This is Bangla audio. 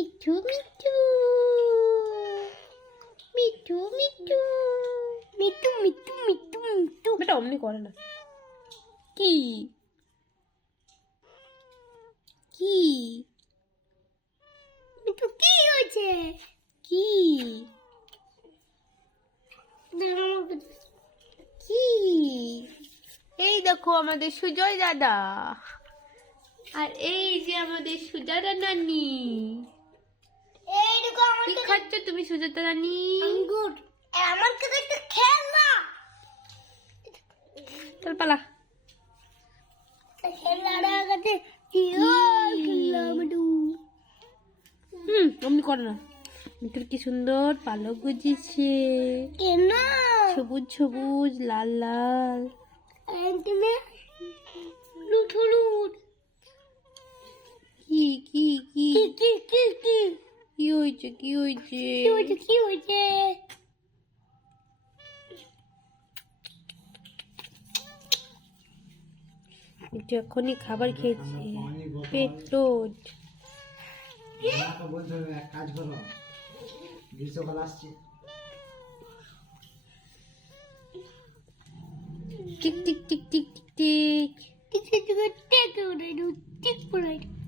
মিঠু মিঠু মিঠু মিঠু মিঠু মিঠু মিঠু মিঠু বেটা অমনি করে না কি কি মিঠু কি হয়েছে কি কি এই দেখো আমাদের সুজয় দাদা। আর এই যে আমাদের সুজাতা নানি খাচ্ছ তুমি সুজাতা নানি আঙ্গুর। আমার কাছে একটা খেলনা চল পালা। কাছে কি হুম। অমনি করে না। মিঠুর কি সুন্দর পালক গুজিছে কেন? সবুজ সবুজ লাল লাল। তুমি হয়েছে কি হয়েছে কি হয়েছে কি হয়েছে মিঠু এখনই খাবার খেয়েছে পেট লোড আমাকে বলতে হবে এক কাজ করো গ্রীষ্মকাল আসছে টিক টিক টিক টিক টিক টিক টিক টিক টিক টিক টিক টিক